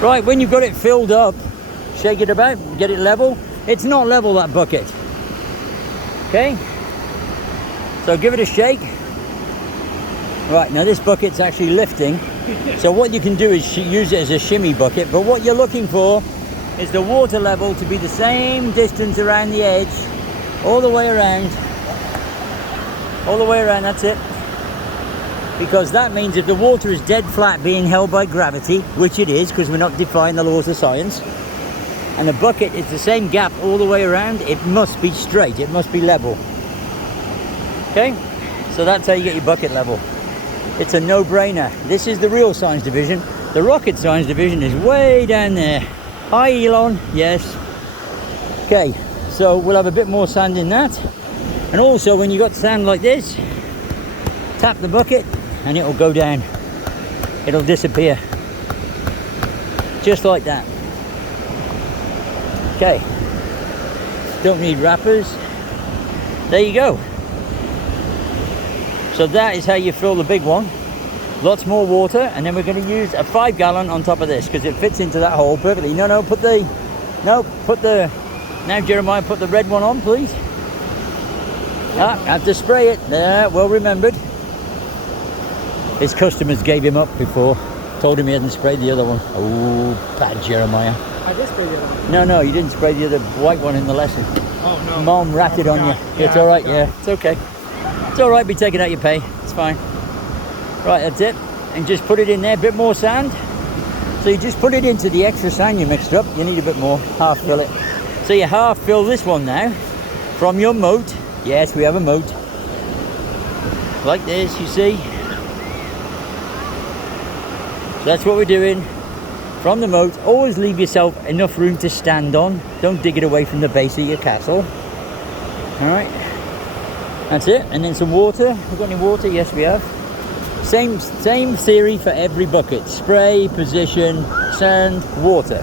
Right, when you've got it filled up, shake it about, get it level. It's not level, that bucket. Okay, so give it a shake. Right, now this bucket's actually lifting. So what you can do is use it as a shimmy bucket, but what you're looking for is the water level to be the same distance around the edge, all the way around, that's it. Because that means if the water is dead flat being held by gravity, which it is because we're not defying the laws of science, and the bucket is the same gap all the way around, it must be straight, it must be level. Okay, so that's how you get your bucket level. It's a no-brainer. This is the real science division. The rocket science division is way down there. Hi Elon, yes. Okay, so we'll have a bit more sand in that. And also when you got sand like this, tap the bucket and it'll go down. It'll disappear. Just like that. Okay. Don't need wrappers. There you go. So that is how you fill the big one. Lots more water, and then we're going to use a 5 gallon on top of this because it fits into that hole perfectly. Now Jeremiah, put the red one on, please. I have to spray it. There, well remembered. His customers gave him up before. Told him he hadn't sprayed the other one. Oh, bad Jeremiah. I did spray the other one. No, you didn't spray the other white one in the lesson. Oh no. Mom ratted on you. Yeah, it's all right, yeah, it's okay. It's all right, be taking out your pay. It's fine. Right, that's it. And just put it in there, a bit more sand. So you just put it into the extra sand you mixed up. You need a bit more, half fill it. So you half fill this one now from your moat. Yes, we have a moat. Like this, you see. So that's what we're doing. From the moat, always leave yourself enough room to stand on. Don't dig it away from the base of your castle. All right. That's it, and then some water. We've got any water? Yes, we have. Same theory for every bucket. Spray, position, sand, water.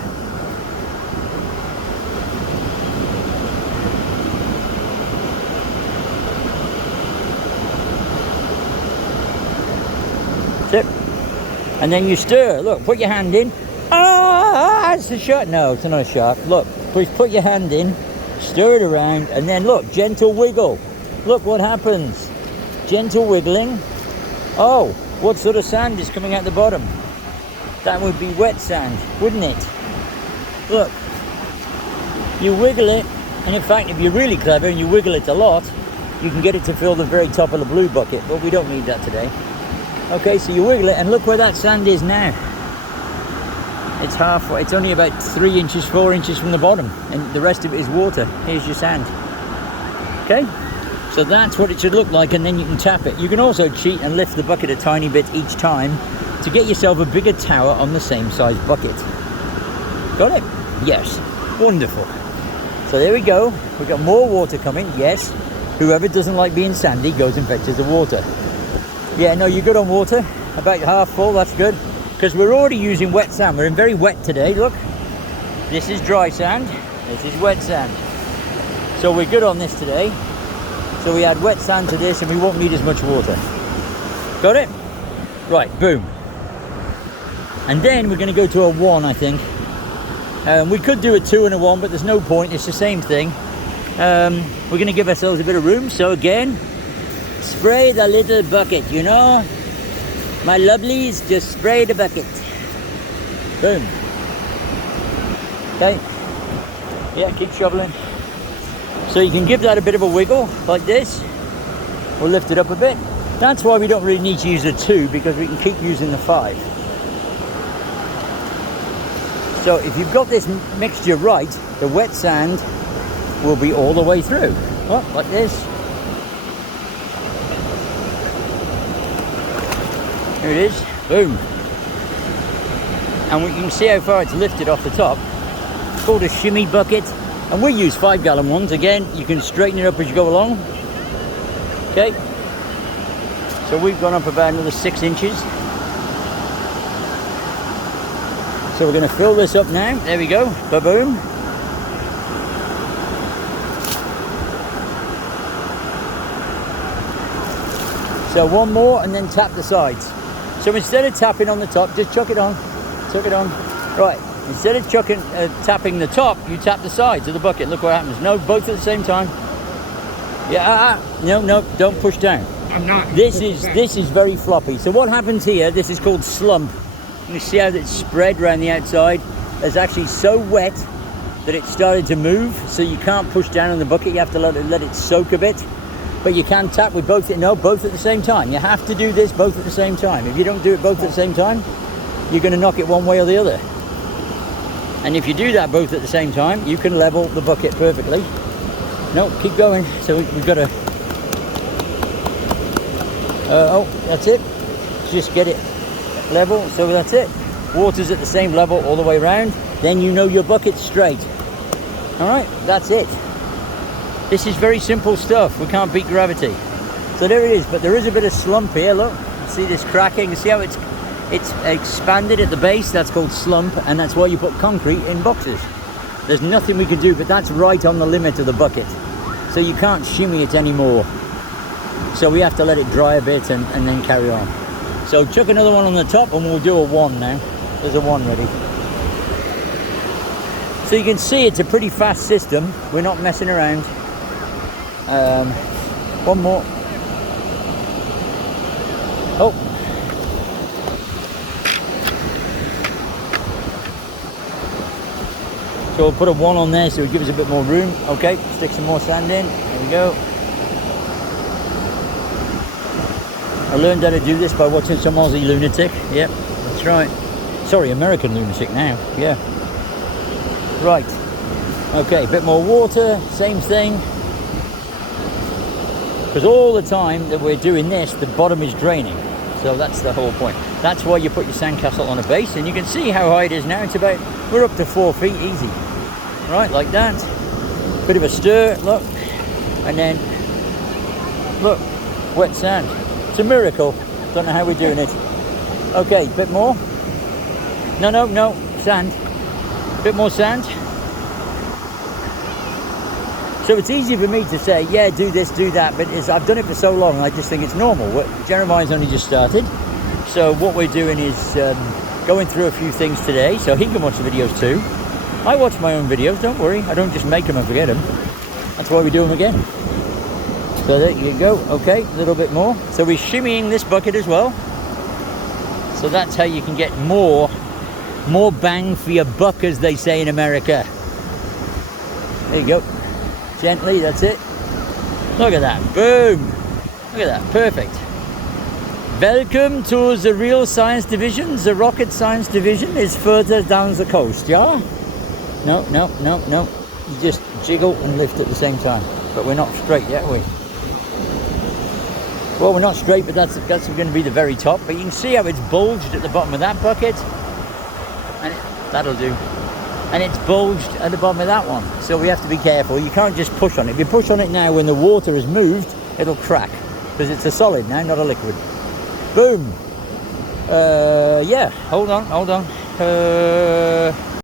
That's it. And then you stir. Look, put your hand in. Ah, it's a shark. No, it's not a shark. Look, please put your hand in, stir it around, and then look, gentle wiggle. Look what happens. Gentle wiggling. Oh, what sort of sand is coming out the bottom? That would be wet sand, wouldn't it? Look. You wiggle it, and in fact, if you're really clever and you wiggle it a lot, you can get it to fill the very top of the blue bucket, but we don't need that today. Okay, so you wiggle it, and look where that sand is now. It's halfway. It's only about 3 inches, 4 inches from the bottom, and the rest of it is water. Here's your sand. Okay? So that's what it should look like, and then you can tap it. You can also cheat and lift the bucket a tiny bit each time to get yourself a bigger tower on the same size bucket. Got it? Yes. Wonderful. So there we go. We've got more water coming. Yes. Whoever doesn't like being sandy goes and fetches the water. Yeah, no, you're good on water. About half full, that's good. Because we're already using wet sand. We're in very wet today, look. This is dry sand. This is wet sand. So we're good on this today. So we add wet sand to this and we won't need as much water. Got it? Right, boom. And then we're going to go to a 1, I think. We could do a 2 and a 1, but there's no point. It's the same thing. We're going to give ourselves a bit of room. So again, spray the little bucket, you know. My lovelies, just spray the bucket. Boom. Okay. Yeah, keep shoveling. So you can give that a bit of a wiggle, like this. We'll lift it up a bit. That's why we don't really need to use a 2, because we can keep using the 5. So if you've got this mixture right, the wet sand will be all the way through. Well, like this. Here it is. Boom. And we can see how far it's lifted off the top. It's called a shimmy bucket. And we use 5 gallon ones. Again, you can straighten it up as you go along. Okay. So we've gone up about another 6 inches. So we're going to fill this up now. There we go. Ba-boom. So one more and then tap the sides. So instead of tapping on the top, just chuck it on. Chuck it on. Right. Instead of tapping the top, you tap the sides of the bucket. Look what happens. No, both at the same time. Yeah, no, don't push down. I'm not. This is very floppy. So what happens here, this is called slump. You see how it's spread around the outside? It's actually so wet that it started to move, so you can't push down on the bucket. You have to let it soak a bit. But you can tap with both at the same time. You have to do this both at the same time. If you don't do it both at the same time, you're going to knock it one way or the other. And if you do that both at the same time, you can level the bucket perfectly. No, keep going. So we've got to... oh, that's it. Just get it level. So that's it. Water's at the same level all the way around. Then you know your bucket's straight. All right, that's it. This is very simple stuff. We can't beat gravity. So there it is. But there is a bit of slump here. Look, see this cracking? See how it's expanded at the base? That's called slump, and that's why you put concrete in boxes. There's nothing we can do, but that's right on the limit of the bucket. So you can't shimmy it anymore. So we have to let it dry a bit and then carry on. So chuck another one on the top and we'll do a 1 now. There's a 1 ready. So you can see it's a pretty fast system. We're not messing around. One more. Oh. So we'll put a 1 on there so it gives us a bit more room. Okay, stick some more sand in. There we go. I learned how to do this by watching some Aussie lunatic. Yep, that's right. Sorry, American lunatic now. Yeah. Right. Okay, a bit more water, same thing. Because all the time that we're doing this, the bottom is draining. So that's the whole point. That's why you put your sandcastle on a base, and you can see how high it is now. It's about, we're up to 4 feet easy. Right, like that. Bit of a stir, look. And then, look, wet sand. It's a miracle. Don't know how we're doing it. Okay, bit more. No, sand. Bit more sand. So it's easy for me to say, yeah, do this, do that, but I've done it for so long, I just think it's normal. Jeremiah's only just started. So what we're doing is going through a few things today, so he can watch the videos too. I watch my own videos, don't worry. I don't just make them and forget them. That's why we do them again. So there you go. Okay, a little bit more. So we're shimmying this bucket as well. So that's how you can get more bang for your buck, as they say in America. There you go. Gently, that's it. Look at that. Boom. Look at that. Perfect. Welcome to the real science division. The rocket science division is further down the coast, yeah? No. You just jiggle and lift at the same time. But we're not straight yet, are we? Well, we're not straight, but that's going to be the very top. But you can see how it's bulged at the bottom of that bucket. And that'll do. And it's bulged at the bottom of that one. So we have to be careful. You can't just push on it. If you push on it now when the water has moved, it'll crack. Because it's a solid now, not a liquid. Boom. Yeah, hold on.